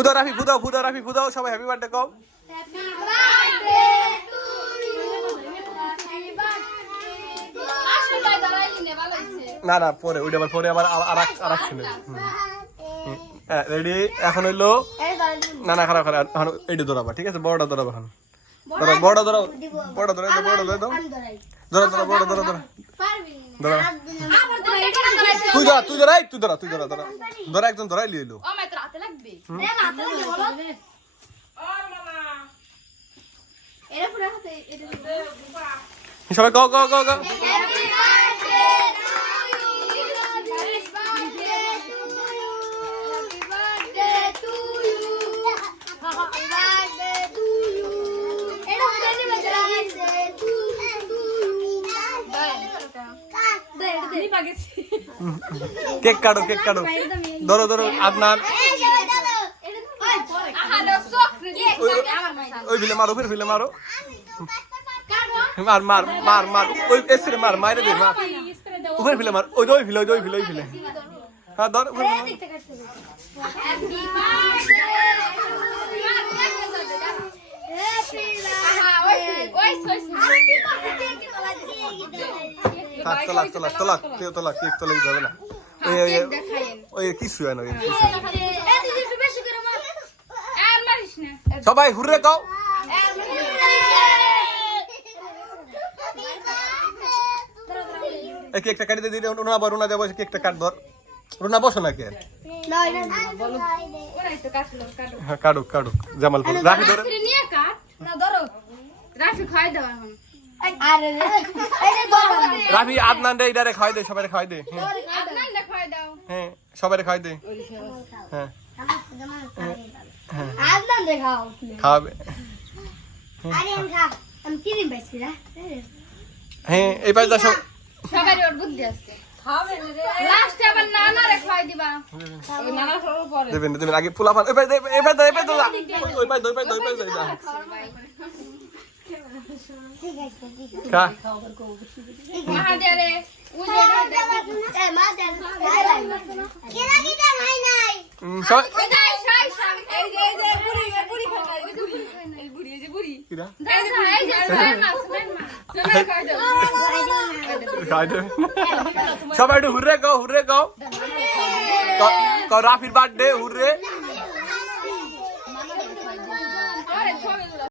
ফুদাও রাফি ফুদাও সবাই happy birthday কও না না পরে ওইটা আবার পরে আবার আর শুনে রেডি এখন হইলো না খারাপ এখন এইটা ধরাবা ঠিক আছে বড়টা ধরাবা এখন বড়টা ধরো তুই ধরা একজন ধরাই লিলো সবাই গো কেক কাটো ধরো আদনান ওই ফিলে মারো মার ওই এসরে মার মাইরে দে মার ওই ফিলে মার ওই ফিলে হ্যাঁ ধর তোলা কেক তোলা যাবে না ওই কিছু হয় না সবাই হুররে গাও এই কেকটা কাটি দিলে রুনা দেবো কেকটা কাট ধর রুনা বসো না কে কাটুক জামালপুর রাফি ধরে রাফি আদনান রে ইডারে খাওয়াই দে সবাই খাওয়াই দে হ্যাঁ সবাই খাওয়াই দে হ্যাঁ খাওয়াবে হ্যাঁ এই পাশে সব সবারই ওর বুদ্ধি আছে লাস্টে আবার নানারে খাওয়াই দিবা ওই নানা খাওয়ার পরে দেবেন আগে পোলা পান ওই পাই যা কা মহাদেরে উজে এ মা দেন কেনা কিটা নাই সবাই এই যে বুড়ি কিরা এই যে সবাই হুররে গাও রাফির বার্থডে হুররে